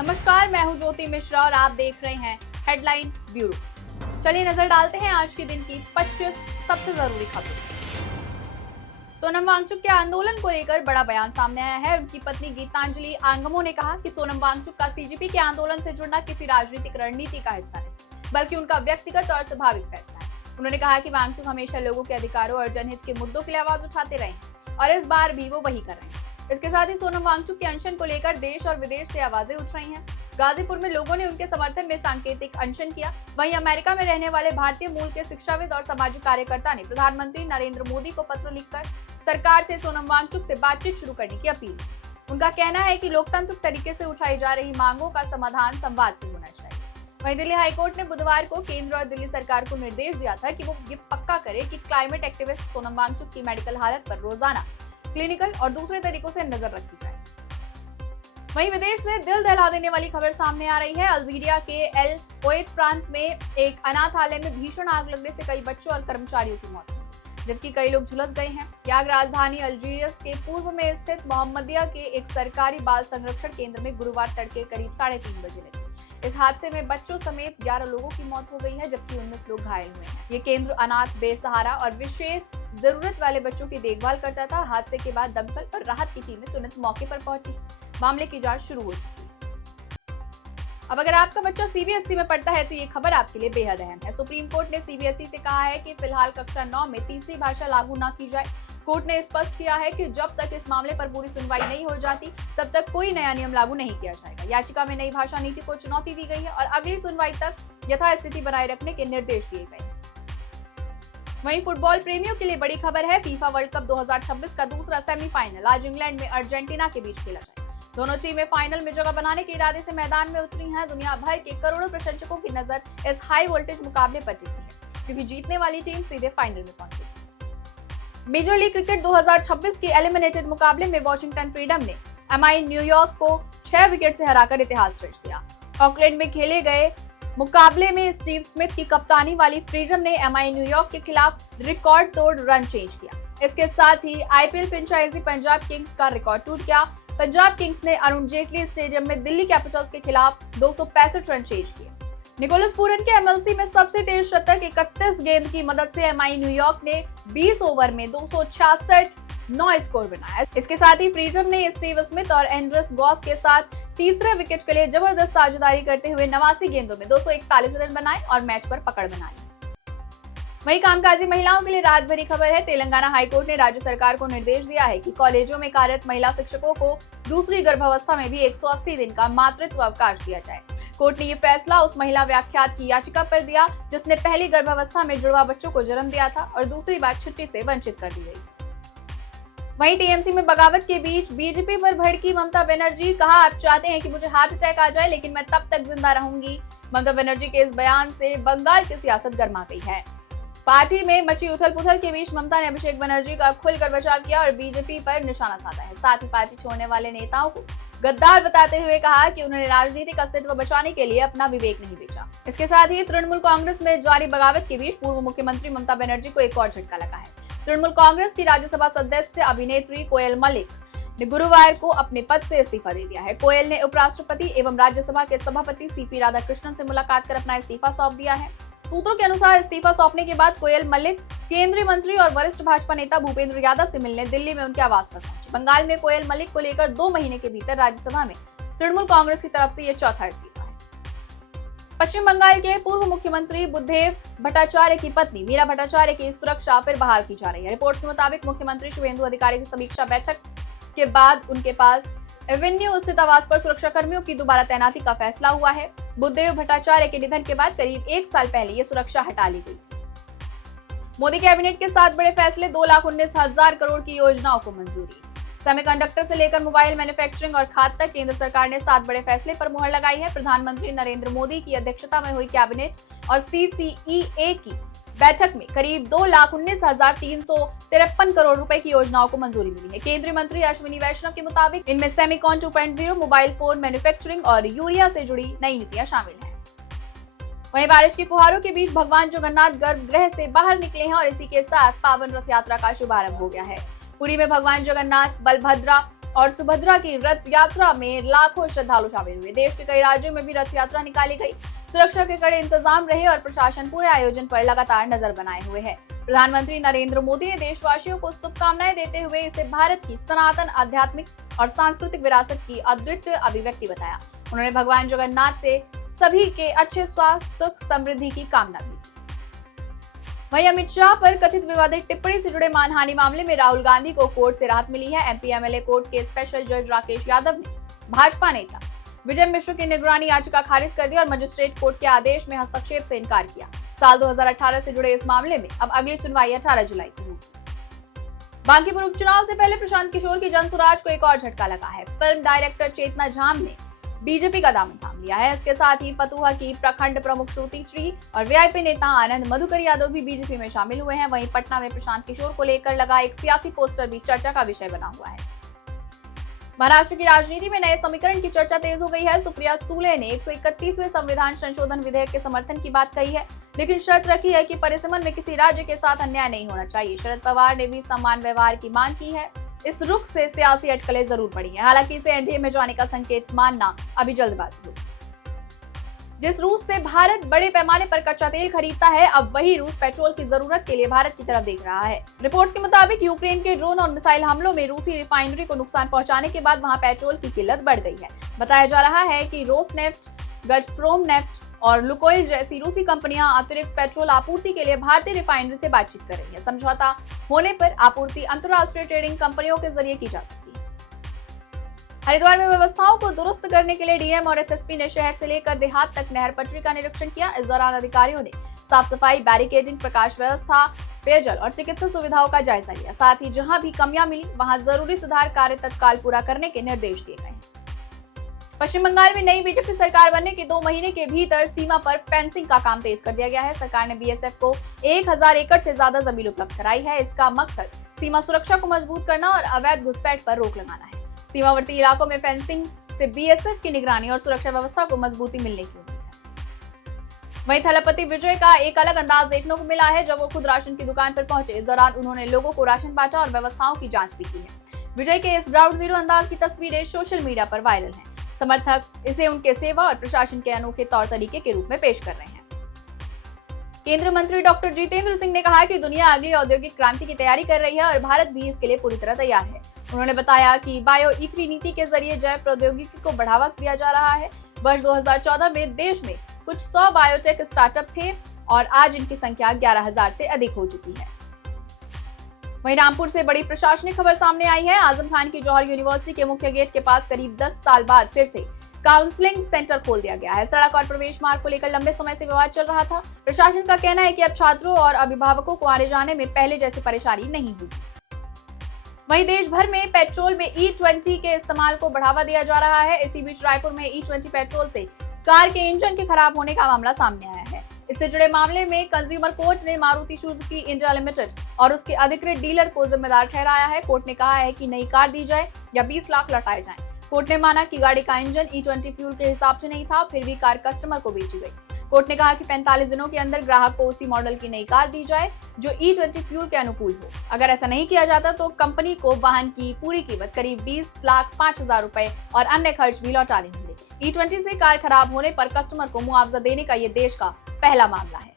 नमस्कार, मैं हूं ज्योति मिश्रा और आप देख रहे हैं हेडलाइन ब्यूरो। चलिए नजर डालते हैं आज के दिन की 25 सबसे जरूरी खबरों। सोनम वांगचुक के आंदोलन को लेकर बड़ा बयान सामने आया है। उनकी पत्नी गीतांजलि आंगमो ने कहा कि सोनम वांगचुक का सीजेपी के आंदोलन से जुड़ना किसी राजनीतिक रणनीति का हिस्सा नहीं, बल्कि उनका व्यक्तिगत और स्वाभाविक फैसला है। उन्होंने कहा कि वांगचुक हमेशा लोगों के अधिकारों और जनहित के मुद्दों के लिए आवाज उठाते रहे हैं और इस बार भी वो वही कर रहे हैं। इसके साथ ही सोनम वांगचुक के अनशन को लेकर देश और विदेश से आवाजें उठ रही हैं। गाजीपुर में लोगों ने उनके समर्थन में सांकेतिक अनशन किया। वहीं अमेरिका में रहने वाले भारतीय मूल के शिक्षाविद और सामाजिक कार्यकर्ता ने प्रधानमंत्री नरेंद्र मोदी को पत्र लिखकर सरकार से सोनम वांगचुक से बातचीत शुरू करने की अपील की। उनका कहना है कि लोकतांत्रिक तरीके से उठाई जा रही मांगों का समाधान संवाद से होना चाहिए। वहीं दिल्ली हाईकोर्ट ने बुधवार को केंद्र और दिल्ली सरकार को निर्देश दिया था कि वो ये पक्का करे कि क्लाइमेट एक्टिविस्ट सोनम वांगचुक की मेडिकल हालत पर रोजाना क्लिनिकल और दूसरे तरीकों से नजर रखी जाए। वहीं विदेश से दिल दहला देने वाली खबर सामने आ रही है। अल्जीरिया के एल ओएट प्रांत में एक अनाथालय में भीषण आग लगने से कई बच्चों और कर्मचारियों की मौत हुई, जबकि कई लोग झुलस गए हैं। यह आग राजधानी अल्जीरियस के पूर्व में स्थित मोहम्मदिया के एक सरकारी बाल संरक्षण केंद्र में गुरुवार तड़के करीब 3:30 बजे लगी। इस हादसे में बच्चों समेत 11 लोगों की मौत हो गई है, जबकि 19 लोग घायल हुए हैं। ये केंद्र अनाथ, बेसहारा और विशेष जरूरत वाले बच्चों की देखभाल करता था। हादसे के बाद दमकल और राहत की टीमें तुरंत मौके पर पहुंची। मामले की जांच शुरू हो चुकी है। अब अगर आपका बच्चा सीबीएसई में पढ़ता है तो ये खबर आपके लिए बेहद अहम है। सुप्रीम कोर्ट ने सीबीएसई से कहा है कि फिलहाल कक्षा 9 में तीसरी भाषा लागू न की जाए। कोर्ट ने स्पष्ट किया है कि जब तक इस मामले पर पूरी सुनवाई नहीं हो जाती तब तक कोई नया नियम लागू नहीं किया जाएगा। याचिका में नई भाषा नीति को चुनौती दी गई है और अगली सुनवाई तक यथास्थिति बनाए रखने के निर्देश दिए गए हैं। वहीं फुटबॉल प्रेमियों के लिए बड़ी खबर है। फीफा वर्ल्ड कप 2026 का दूसरा सेमीफाइनल आज इंग्लैंड में अर्जेंटीना के बीच खेला जाएगा। दोनों टीमें फाइनल में जगह बनाने के इरादे से मैदान में उतरी हैं। दुनिया भर के करोड़ों प्रशंसकों की नजर इस हाई वोल्टेज मुकाबले पर टिकी है, क्योंकि जीतने वाली टीम सीधे फाइनल में पहुंचेगी। मेजर लीग क्रिकेट 2026 के एलिमिनेटेड मुकाबले में वॉशिंगटन फ्रीडम ने एमआई न्यूयॉर्क को 6 विकेट से हराकर इतिहास रच दिया। ऑकलैंड में खेले गए मुकाबले में स्टीव स्मिथ की कप्तानी वाली फ्रीडम ने एमआई न्यूयॉर्क के खिलाफ रिकॉर्ड तोड़ रन चेंज किया। इसके साथ ही आईपीएल फ्रेंचाइजी पंजाब किंग्स का रिकॉर्ड टूट गया। पंजाब किंग्स ने अरुण जेटली स्टेडियम में दिल्ली कैपिटल्स के खिलाफ 265 रन चेज किए। निकोलस पूरन के एमएलसी में सबसे तेज शतक 31 गेंद की मदद से एमआई न्यूयॉर्क ने 20 ओवर में 266 स्कोर बनाया। इसके साथ ही फ्रीडम ने स्टीव स्मिथ और एंड्रस गॉस के साथ तीसरे विकेट के लिए जबरदस्त साझेदारी करते हुए 89 गेंदों में 241 रन बनाए और मैच पर पकड़ बनाई। वहीं कामकाजी महिलाओं के लिए राहत भरी खबर है। तेलंगाना हाईकोर्ट ने राज्य सरकार को निर्देश दिया है कि कॉलेजों में कार्यरत महिला शिक्षकों को दूसरी गर्भावस्था में भी 180 दिन का मातृत्व अवकाश दिया जाए। कोर्ट ने ये फैसला उस महिला व्याख्यात की याचिका पर दिया जिसने पहली गर्भावस्था में जुड़वा बच्चों को जन्म दिया था और दूसरी बार छुट्टी से वंचित कर दी गई। वहीं टीएमसी में बगावत के बीच बीजेपी पर भड़की ममता बनर्जी। कहा, आप चाहते हैं कि मुझे हार्ट अटैक आ जाए लेकिन मैं तब तक जिंदा रहूंगी। ममता बनर्जी के इस बयान से बंगाल की सियासत गर्मा गई है। पार्टी में मची उथल पुथल के बीच ममता ने अभिषेक बनर्जी का खुलकर बचाव किया और बीजेपी पर निशाना साधा है। साथ ही पार्टी छोड़ने वाले नेताओं को गद्दार बताते हुए कहा कि उन्होंने राजनीतिक अस्तित्व बचाने के लिए अपना विवेक नहीं बेचा। इसके साथ ही तृणमूल कांग्रेस में जारी बगावत के बीच पूर्व मुख्यमंत्री ममता बनर्जी को एक और झटका लगा है। तृणमूल कांग्रेस की राज्यसभा सदस्य अभिनेत्री कोयल मलिक ने गुरुवार को अपने पद से इस्तीफा दे दिया है। कोयल ने उपराष्ट्रपति एवं राज्यसभा के सभापति सीपी राधाकृष्णन से मुलाकात कर अपना इस्तीफा सौंप दिया है। सूत्रों के अनुसार इस्तीफा सौंपने के बाद कोयल मलिक केंद्रीय मंत्री और वरिष्ठ भाजपा नेता भूपेंद्र यादव से मिलने दिल्ली में उनके आवास पर पहुंचे। बंगाल में कोयल मलिक को लेकर 2 महीने के भीतर राज्यसभा में तृणमूल कांग्रेस की तरफ से यह चौथा इस्तीफा है। पश्चिम बंगाल के पूर्व मुख्यमंत्री बुद्धदेव भट्टाचार्य की पत्नी मीरा भट्टाचार्य की सुरक्षा फिर बहाल की जा रही है। रिपोर्ट्स के मुताबिक मुख्यमंत्री शुभेंदु अधिकारी की समीक्षा बैठक के बाद उनके पास एवेन्यू स्थित आवास पर सुरक्षा कर्मियों की दोबारा तैनाती का फैसला हुआ है। बुद्धदेव भट्टाचार्य के निधन के बाद करीब 1 साल पहले ये सुरक्षा हटा ली गई। मोदी कैबिनेट के 7 बड़े फैसले, 2,19,000 करोड़ की योजनाओं को मंजूरी। सेमीकंडक्टर से लेकर मोबाइल मैन्युफैक्चरिंग और खाद तक केंद्र सरकार ने 7 बड़े फैसले पर मुहर लगाई है। प्रधानमंत्री नरेंद्र मोदी की अध्यक्षता में हुई कैबिनेट और सीसीईए की बैठक में करीब 2,19,353 करोड़ रुपए की योजनाओं को मंजूरी मिली है। केंद्रीय मंत्री अश्विनी वैष्णव के मुताबिक इनमें सेमिकॉन 2.0, मोबाइल फोन मैन्युफैक्चरिंग और यूरिया से जुड़ी नई नीतियां शामिल हैं। वहीं बारिश की फुहारों के बीच भगवान जगन्नाथ गर्भगृह से बाहर निकले हैं और इसी के साथ पावन रथ यात्रा का शुभारंभ हो गया है। पुरी में भगवान जगन्नाथ, बलभद्रा और सुभद्रा की रथ यात्रा में लाखों श्रद्धालु शामिल हुए। देश के कई राज्यों में भी रथ यात्रा निकाली गई। सुरक्षा के कड़े इंतजाम रहे और प्रशासन पूरे आयोजन पर लगातार नजर बनाए हुए है। प्रधानमंत्री नरेंद्र मोदी ने देशवासियों को शुभकामनाएं देते हुए इसे भारत की सनातन आध्यात्मिक और सांस्कृतिक विरासत की अद्वितीय अभिव्यक्ति बताया। उन्होंने भगवान जगन्नाथ से सभी के अच्छे स्वास्थ्य, सुख, समृद्धि की कामना की। वहीं अमित शाह पर कथित विवादित टिप्पणी से जुड़े मानहानि मामले में राहुल गांधी को कोर्ट से राहत मिली है। एमपी एमएलए कोर्ट के स्पेशल जज राकेश यादव ने भाजपा नेता विजय मिश्र की निगरानी याचिका खारिज कर दी और मजिस्ट्रेट कोर्ट के आदेश में हस्तक्षेप से इनकार किया। साल 2018 से जुड़े इस मामले में अब अगली सुनवाई 18 जुलाई को होगी। बांकीपुर उपचुनाव से पहले प्रशांत किशोर की जनसुराज को एक और झटका लगा है। फिल्म डायरेक्टर चेतना झाम ने बीजेपी का दामन थाम लिया है। इसके साथ ही फतुहा की प्रखंड प्रमुख श्रुति श्री और वीआईपी नेता आनंद मधुकर यादव भी बीजेपी में शामिल हुए हैं। वहीं पटना में प्रशांत किशोर को लेकर लगा एक सियासी पोस्टर भी चर्चा का विषय बना हुआ है। महाराष्ट्र की राजनीति में नए समीकरण की चर्चा तेज हो गई है। सुप्रिया सूले ने 131वें संविधान संशोधन विधेयक के समर्थन की बात कही है, लेकिन शर्त रखी है कि परिसीमन में किसी राज्य के साथ अन्याय नहीं होना चाहिए। शरद पवार ने भी समान व्यवहार की मांग की है। इस रुख से सियासी अटकलें जरूर पड़ी हैं। हालांकि इसे एनडीए में जाने का संकेत मानना अभी जल्दबाजी होगी। जिस रूस से भारत बड़े पैमाने पर कच्चा तेल खरीदता है, अब वही रूस पेट्रोल की जरूरत के लिए भारत की तरफ देख रहा है। रिपोर्ट्स के मुताबिक यूक्रेन के ड्रोन और मिसाइल हमलों में रूसी रिफाइनरी को नुकसान पहुंचाने के बाद वहां पेट्रोल की किल्लत बढ़ गई है। बताया जा रहा है कि रोसनेफ्ट, गजप्रोम नेफ्ट और लुकोइल जैसी रूसी कंपनियां अतिरिक्त पेट्रोल आपूर्ति के लिए भारतीय रिफाइनरी से बातचीत कर रही है। समझौता होने पर आपूर्ति अंतर्राष्ट्रीय ट्रेडिंग कंपनियों के जरिए की जा सकती है। हरिद्वार में व्यवस्थाओं को दुरुस्त करने के लिए डीएम और एसएसपी ने शहर से लेकर देहात तक नहर पटरी का निरीक्षण किया। इस दौरान अधिकारियों ने साफ सफाई, बैरिकेडिंग, प्रकाश व्यवस्था, पेयजल और चिकित्सा सुविधाओं का जायजा लिया। साथ ही जहां भी कमियां मिली वहां जरूरी सुधार कार्य तत्काल पूरा करने के निर्देश दिए गए। पश्चिम बंगाल में नई बीजेपी सरकार बनने के 2 महीने के भीतर सीमा पर फेंसिंग का काम तेज कर दिया गया है। सरकार ने बीएसएफ को 1000 एकड़ से ज्यादा जमीन उपलब्ध कराई है। इसका मकसद सीमा सुरक्षा को मजबूत करना और अवैध घुसपैठ पर रोक लगाना है। सीमावर्ती इलाकों में फेंसिंग से बीएसएफ की निगरानी और सुरक्षा व्यवस्था को मजबूती मिलने की उम्मीद है। वहीं थलपति विजय का एक अलग अंदाज देखने को मिला है। जब वो खुद राशन की दुकान पर पहुंचे, इस दौरान उन्होंने लोगों को राशन बांटा और व्यवस्थाओं की जांच भी की है। विजय के इस ग्राउंड जीरो अंदाज की तस्वीरें सोशल मीडिया पर वायरल हैं। समर्थक इसे उनके सेवा और प्रशासन के अनोखे तौर तरीके के रूप में पेश कर रहे हैं। केंद्रीय मंत्री डॉक्टर जितेंद्र सिंह ने कहा कि दुनिया अगली औद्योगिक क्रांति की तैयारी कर रही है और भारत भी इसके लिए पूरी तरह तैयार है। उन्होंने बताया कि बायो ई3 नीति के जरिए जैव प्रौद्योगिकी को बढ़ावा दिया जा रहा है। वर्ष 2014 में देश में कुछ 100 बायोटेक स्टार्टअप थे और आज इनकी संख्या 11,000 से अधिक हो चुकी है। वहीं रामपुर से बड़ी प्रशासनिक खबर सामने आई है। आजम खान की जौहर यूनिवर्सिटी के मुख्य गेट के पास करीब 10 साल बाद फिर से काउंसलिंग सेंटर खोल दिया गया है। सड़क और प्रवेश मार्ग को लेकर लंबे समय से विवाद चल रहा था। प्रशासन का कहना है कि अब छात्रों और अभिभावकों को आने जाने में पहले जैसी परेशानी नहीं होगी। वहीं देश भर में पेट्रोल में E20 के इस्तेमाल को बढ़ावा दिया जा रहा है। इसी बीच रायपुर में E20 पेट्रोल से कार के इंजन के खराब होने का मामला सामने आया है। इससे जुड़े मामले में कंज्यूमर कोर्ट ने मारुति सुजुकी इंडिया लिमिटेड और उसके अधिकृत डीलर को जिम्मेदार ठहराया है। कोर्ट ने कहा है कि नई कार दी जाए या 20 लाख लौटाए जाएं। कोर्ट ने माना कि गाड़ी का इंजन E20 फ्यूल के हिसाब से नहीं था, फिर भी कार कस्टमर को बेची गई। कोर्ट ने कहा कि 45 दिनों के अंदर ग्राहक को उसी मॉडल की नई कार दी जाए जो E20 फ्यूल के अनुकूल हो। अगर ऐसा नहीं किया जाता तो कंपनी को वाहन की पूरी कीमत करीब 20,05,000 रुपए और अन्य खर्च भी लौटाने होंगे। E20 से कार खराब होने पर कस्टमर को मुआवजा देने का ये देश का पहला मामला है।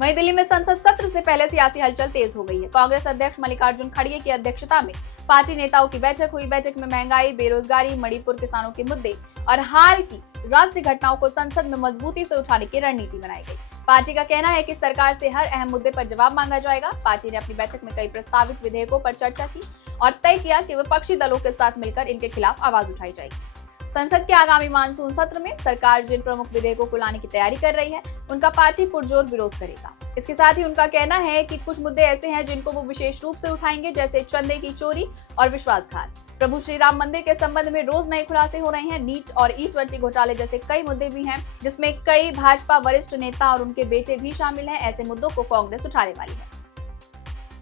वहीं दिल्ली में संसद सत्र से पहले सियासी हलचल तेज हो गई है। कांग्रेस अध्यक्ष मल्लिकार्जुन खड़गे की अध्यक्षता में पार्टी नेताओं की बैठक हुई। बैठक में महंगाई, बेरोजगारी, मणिपुर किसानों के मुद्दे और हाल की राष्ट्रीय घटनाओं को संसद में मजबूती से उठाने की रणनीति बनाई गई। पार्टी का कहना है कि सरकार से हर अहम मुद्दे पर जवाब मांगा जाएगा। पार्टी ने अपनी बैठक में कई प्रस्तावित विधेयकों पर चर्चा की और तय किया कि विपक्षी दलों के साथ मिलकर इनके खिलाफ आवाज उठाई जाएगी। संसद के आगामी मानसून सत्र में सरकार जिन प्रमुख विधेयकों को लाने की तैयारी कर रही है, उनका पार्टी पुरजोर विरोध करेगा। इसके साथ ही उनका कहना है कि कुछ मुद्दे ऐसे हैं जिनको वो विशेष रूप से उठाएंगे, जैसे चंदे की चोरी और विश्वासघात। प्रभु श्री राम मंदिर के संबंध में रोज नए खुलासे हो रहे हैं। नीट और E20 घोटाले जैसे कई मुद्दे भी हैं, जिसमें कई भाजपा वरिष्ठ नेता और उनके बेटे भी शामिल हैं। ऐसे मुद्दों को कांग्रेस उठाने वाली है।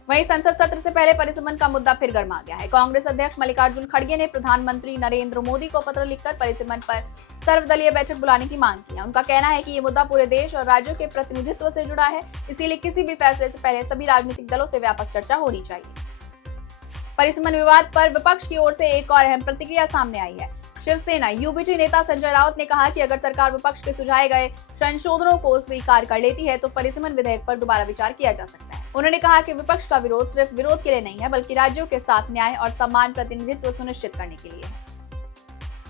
वहीं संसद सत्र से पहले परिसीमन का मुद्दा फिर गर्मा गया है। कांग्रेस अध्यक्ष मल्लिकार्जुन खड़गे ने प्रधानमंत्री नरेंद्र मोदी को पत्र लिखकर परिसीमन पर सर्वदलीय बैठक बुलाने की मांग की है। उनका कहना है कि ये मुद्दा पूरे देश और राज्यों के प्रतिनिधित्व से जुड़ा है, इसीलिए किसी भी फैसले से पहले सभी राजनीतिक दलों से व्यापक चर्चा होनी चाहिए। परिसीमन विवाद पर विपक्ष की ओर से एक और अहम प्रतिक्रिया सामने आई है। शिवसेना यूबीटी नेता संजय राउत ने कहा कि अगर सरकार विपक्ष के सुझाए गए संशोधनों को स्वीकार कर लेती है तो परिसीमन विधेयक पर दोबारा विचार किया जा सकता है। उन्होंने कहा कि विपक्ष का विरोध सिर्फ विरोध के लिए नहीं है, बल्कि राज्यों के साथ न्याय और समान प्रतिनिधित्व सुनिश्चित करने के लिए है।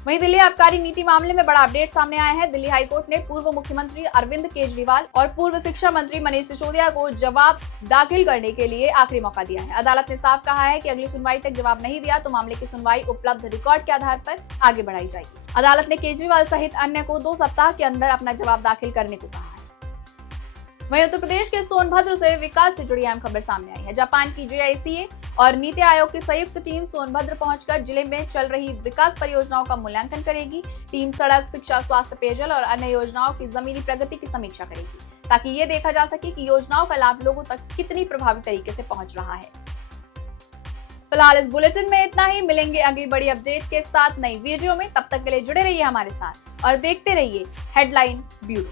वहीं दिल्ली आबकारी नीति मामले में बड़ा अपडेट सामने आया है। दिल्ली हाईकोर्ट ने पूर्व मुख्यमंत्री अरविंद केजरीवाल और पूर्व शिक्षा मंत्री मनीष सिसोदिया को जवाब दाखिल करने के लिए आखिरी मौका दिया है। अदालत ने साफ कहा है कि अगली सुनवाई तक जवाब नहीं दिया तो मामले की सुनवाई उपलब्ध रिकॉर्ड के आधार पर आगे बढ़ाई जाएगी। अदालत ने केजरीवाल सहित अन्य को 2 सप्ताह के अंदर अपना जवाब दाखिल करने को कहा है। वहीं उत्तर प्रदेश के सोनभद्र से विकास से जुड़ी अहम खबर सामने आई है। जापान की JICA और नीति आयोग की संयुक्त टीम सोनभद्र पहुंचकर जिले में चल रही विकास परियोजनाओं का मूल्यांकन करेगी। टीम सड़क, शिक्षा, स्वास्थ्य, पेयजल और अन्य योजनाओं की जमीनी प्रगति की समीक्षा करेगी, ताकि ये देखा जा सके कि योजनाओं का लाभ लोगों तक कितनी प्रभावी तरीके से पहुंच रहा है। फिलहाल इस बुलेटिन में इतना ही। मिलेंगे अगली बड़ी अपडेट के साथ नई वीडियो में। तब तक के लिए जुड़े रहिए हमारे साथ और देखते रहिए हेडलाइन ब्यूरो।